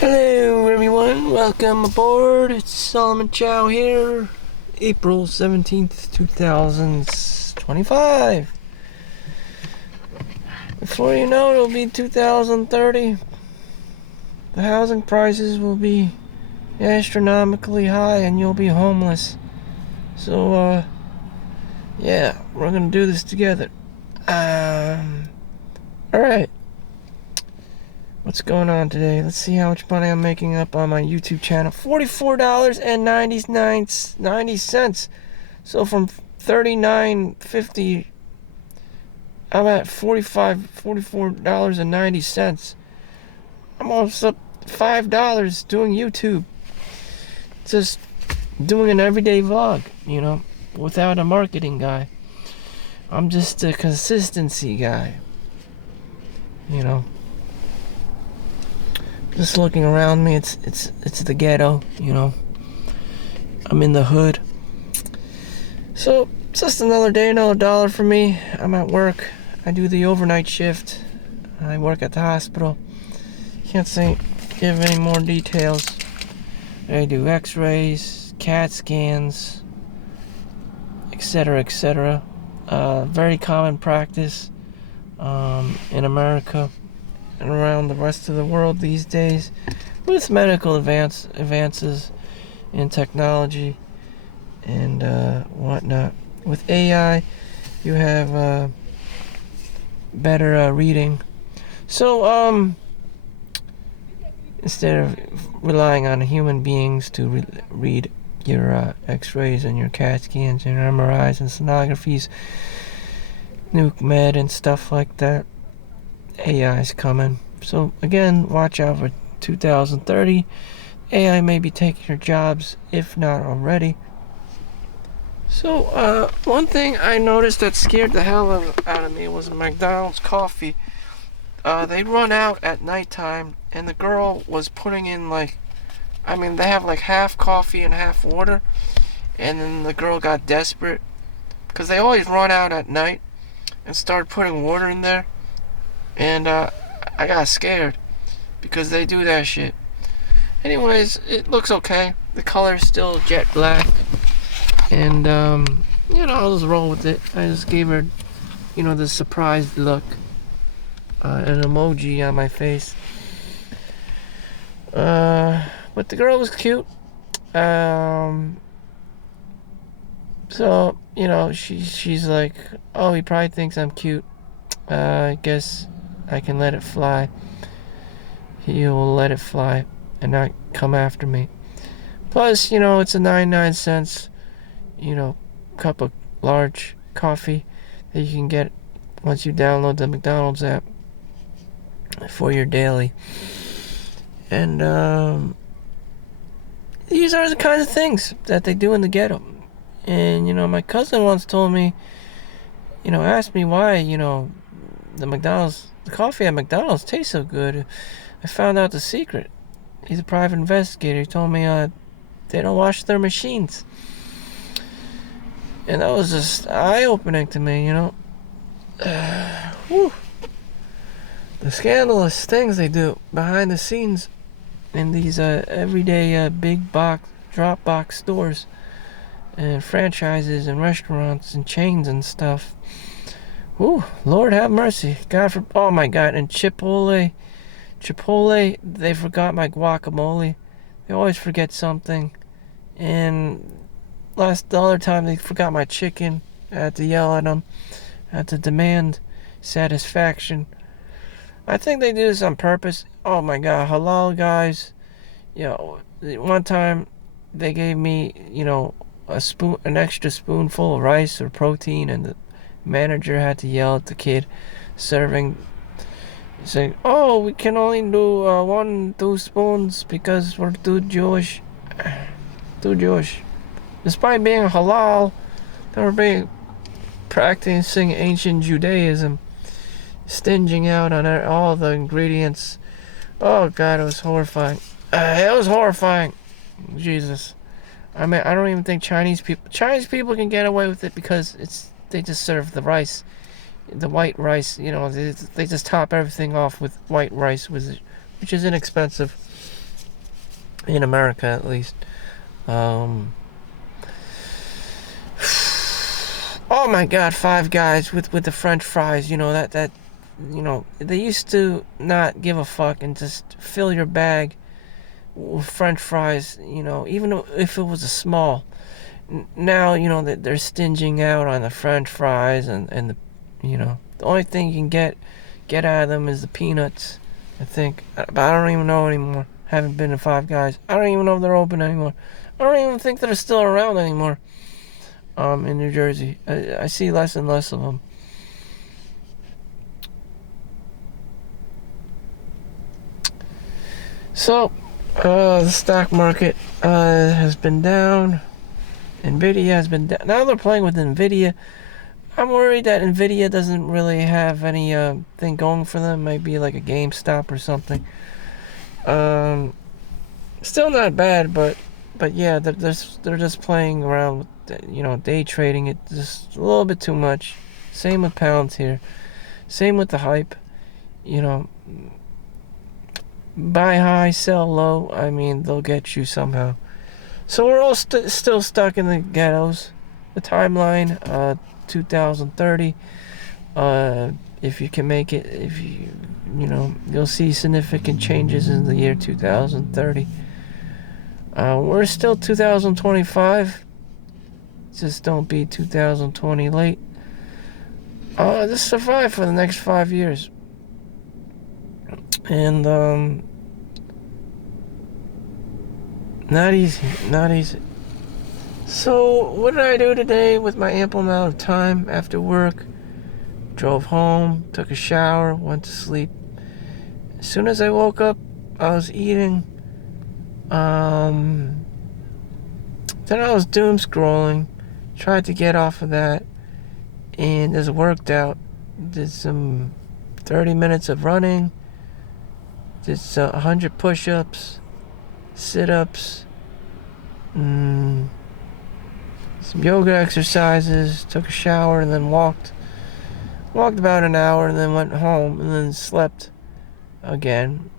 Hello everyone, welcome aboard. It's Solomon Chau here. April 17th, 2025. Before you know it, it'll be 2030. The housing prices will be astronomically high and you'll be homeless. So, yeah, we're gonna do this together. Alright. What's going on today? Let's see how much money I'm making up on my YouTube channel. $44.90. So from $39.50, I'm at $44.90. I'm almost up $5 doing YouTube. Just doing an everyday vlog, without a marketing guy. I'm just a consistency guy, Just looking around me, it's the ghetto, I'm in the hood. So, just another day, another dollar for me. I'm at work. I do the overnight shift. I work at the hospital. Can't give any more details. I do x-rays, CAT scans, etc., etc. Very common practice in America and around the rest of the world these days, with medical advances in technology and whatnot. With AI, you have better reading. So, instead of relying on human beings to read your x-rays and your CAT scans and your MRIs and sonographies, nuke med and stuff like that, AI is coming. So again, watch out for 2030. AI may be taking your jobs, if not already. So one thing I noticed that scared the hell out of me was McDonald's coffee. They run out at nighttime, and the girl was putting in they have half coffee and half water, and then the girl got desperate because they always run out at night and started putting water in there. And I got scared because they do that shit. Anyways, it looks okay. The color's still jet black. And, I'll just roll with it. I just gave her, the surprised look. An emoji on my face. But the girl was cute. So, she's like, oh, he probably thinks I'm cute. I guess I can let it fly. He will let it fly and not come after me. Plus, it's a 99 cents, cup of large coffee that you can get once you download the McDonald's app for your daily. And these are the kinds of things that they do in the ghetto. And, my cousin once told me, asked me why, the coffee at McDonald's tastes so good. I found out the secret. He's a private investigator. He told me they don't wash their machines. And that was just eye-opening to me, Whew. The scandalous things they do behind the scenes in these everyday big box, drop box stores and franchises and restaurants and chains and stuff. Ooh, Lord have mercy. Oh my God, and Chipotle, they forgot my guacamole. They always forget something. And the other time they forgot my chicken. I had to yell at them. I had to demand satisfaction. I think they do this on purpose. Oh my God, halal guys. One time they gave me, an extra spoonful of rice or protein, and the manager had to yell at the kid serving, saying, oh, we can only do 2 spoons because we're too Jewish. Despite being halal, they were practicing ancient Judaism, stinging out on all the ingredients. Oh God, it was horrifying. Jesus. I don't even think Chinese people can get away with it because they just serve the rice. the white rice, you know, they just top everything off with white rice, which is inexpensive. in America at least. Oh my God, Five Guys with the French fries. They used to not give a fuck and just fill your bag with French fries. Even if it was a small. Now that they're stinging out on the French fries and the only thing you can get out of them is the peanuts. I think, but I don't even know anymore. Haven't been to Five Guys. I don't even know if they're open anymore. I don't even think they're still around anymore. In New Jersey, I see less and less of them. So, the stock market has been down. Nvidia has been down. Now they're playing with Nvidia. I'm worried that Nvidia doesn't really have any thing going for them. Maybe like a GameStop or something. Still not bad, but yeah, they're just playing around with day trading it just a little bit too much. Same with pounds here. Same with the hype. You know, buy high, sell low. I mean, they'll get you somehow. So we're all still stuck in the ghettos. The timeline, 2030. If you can make it, if you'll see significant changes in the year 2030. We're still 2025. Just don't be 2020 late. Just survive for the next 5 years. And, not easy. So, what did I do today with my ample amount of time after work? Drove home, took a shower, went to sleep. As soon as I woke up, I was eating. Then I was doom scrolling. Tried to get off of that. And as it worked out, did some 30 minutes of running. Did 100 push-ups, sit-ups, some yoga exercises, took a shower, and then walked about an hour, and then went home, and then slept again,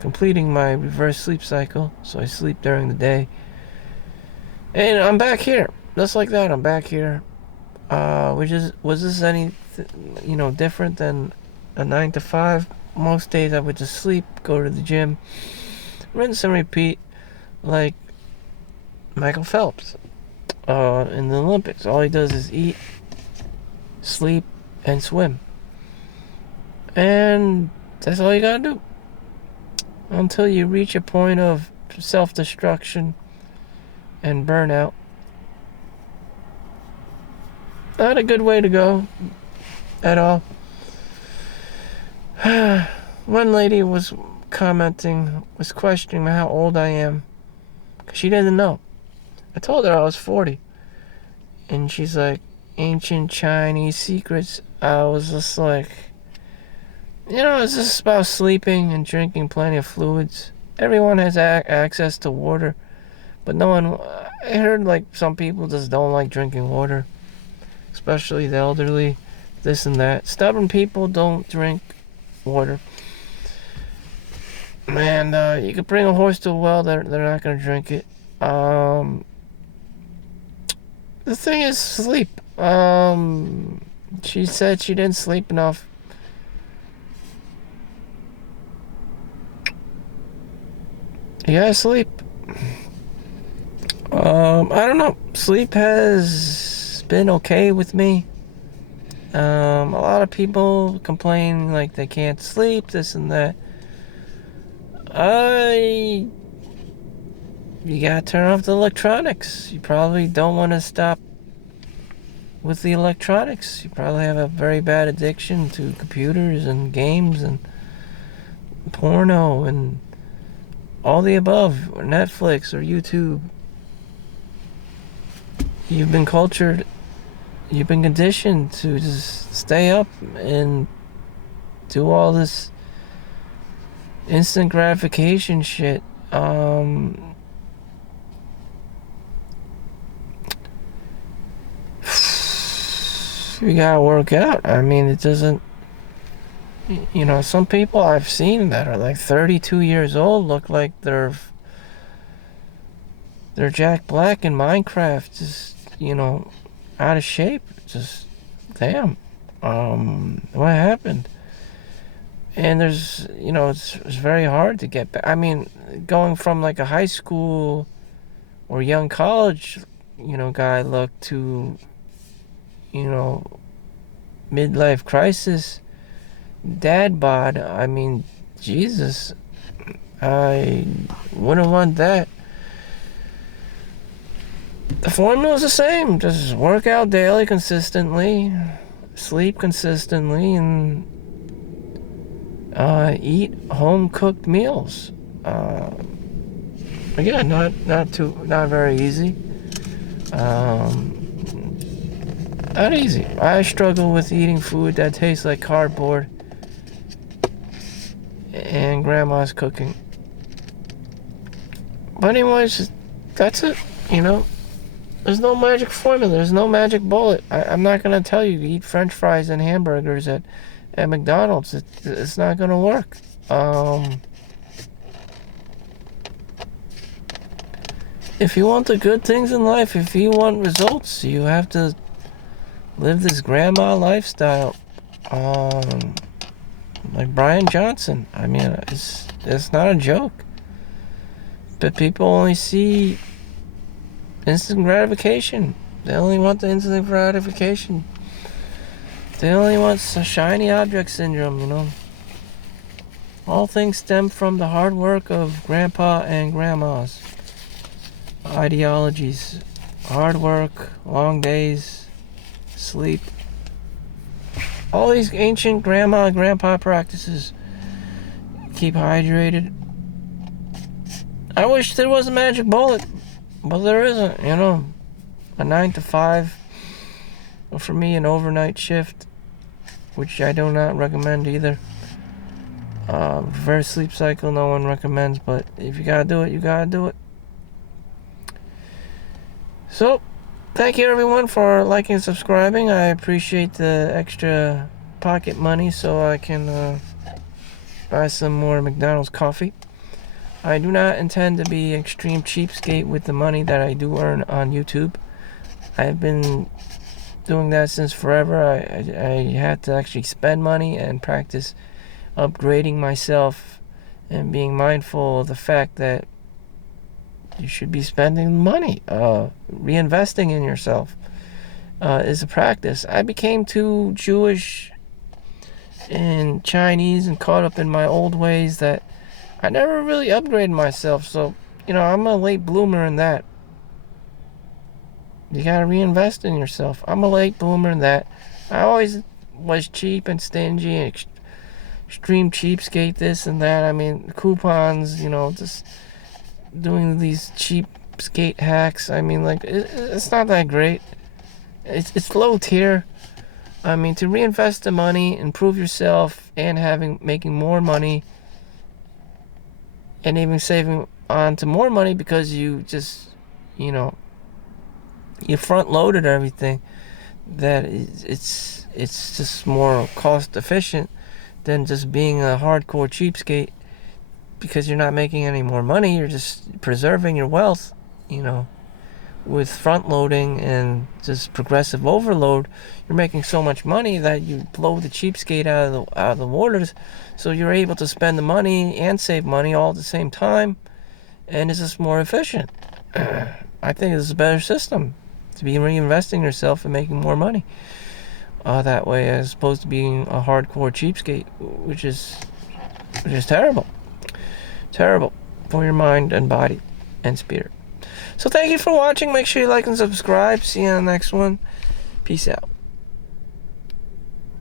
completing my reverse sleep cycle. So I sleep during the day, and I'm back here, just like that. I'm back here. Was this any different than a 9 to 5? Most days I would just sleep, go to the gym, rinse and repeat, like Michael Phelps in the Olympics. All he does is eat, sleep, and swim. And that's all you gotta do until you reach a point of self-destruction and burnout. Not a good way to go at all. One lady was questioning how old I am. She didn't know. I told her I was 40. And she's like, ancient Chinese secrets. I was just like, it's just about sleeping and drinking plenty of fluids. Everyone has access to water. But no one, I heard like some people just don't like drinking water. Especially the elderly, this and that. Stubborn people don't drink water. Man, you could bring a horse to a well, they're not gonna drink it. The thing is sleep. She said she didn't sleep enough. You gotta sleep. I don't know. Sleep has been okay with me. A lot of people complain like they can't sleep, this and that. You gotta turn off the electronics. You probably don't want to stop with the electronics. You probably have a very bad addiction to computers and games and porno and all the above, or Netflix or YouTube. You've been cultured, you've been conditioned to just stay up and do all this instant gratification shit. You gotta work out. I mean, it doesn't. You know, some people I've seen that are like 32 years old look like they're Jack Black in Minecraft, just, you know, out of shape. Just, damn. What happened? And there's, you know, it's very hard to get back. I mean, going from like a high school or young college, you know, guy look to, you know, midlife crisis, dad bod. I mean, Jesus, I wouldn't want that. The formula's the same. Just work out daily consistently, sleep consistently, and eat home cooked meals. Again, not very easy. Not easy. I struggle with eating food that tastes like cardboard and grandma's cooking. But anyways, that's it. You know, there's no magic formula. There's no magic bullet. I'm not gonna tell you to eat French fries and hamburgers at McDonald's. It's not gonna work. If you want the good things in life, if you want results, you have to live this grandma lifestyle. Like Brian Johnson. I mean, it's not a joke. But people only see instant gratification. They only want the instant gratification. They only want shiny object syndrome, you know. All things stem from the hard work of grandpa and grandma's ideologies. Hard work, long days, sleep. All these ancient grandma and grandpa practices. Keep hydrated. I wish there was a magic bullet, but there isn't, you know. A 9 to 5, or for me, an overnight shift, which I do not recommend either. Reverse sleep cycle, no one recommends, but if you gotta do it, you gotta do it. So, thank you everyone for liking and subscribing. I appreciate the extra pocket money so I can buy some more McDonald's coffee. I do not intend to be extreme cheapskate with the money that I do earn on YouTube. I have been doing that since forever. I had to actually spend money and practice upgrading myself and being mindful of the fact that you should be spending money. Reinvesting in yourself is a practice. I became too Jewish and Chinese and caught up in my old ways that I never really upgraded myself. So, you know, I'm a late bloomer in that. You gotta reinvest in yourself. I'm a late bloomer in that. I always was cheap and stingy and extreme cheapskate, this and that. I mean, coupons, you know, just doing these cheapskate hacks. I mean, like, it's not that great. It's low tier. I mean, to reinvest the money, improve yourself, and making more money, and even saving on to more money because you just, you know, you front loaded everything, that it's just more cost efficient than just being a hardcore cheapskate, because you're not making any more money. You're just preserving your wealth, you know. With front loading and just progressive overload, you're making so much money that you blow the cheapskate out of the waters, so you're able to spend the money and save money all at the same time, and it's just more efficient. I think it's a better system to be reinvesting yourself and making more money that way, as opposed to being a hardcore cheapskate, which is terrible for your mind and body and spirit. So thank you for watching. Make sure you like and subscribe. See you on the next one. Peace out.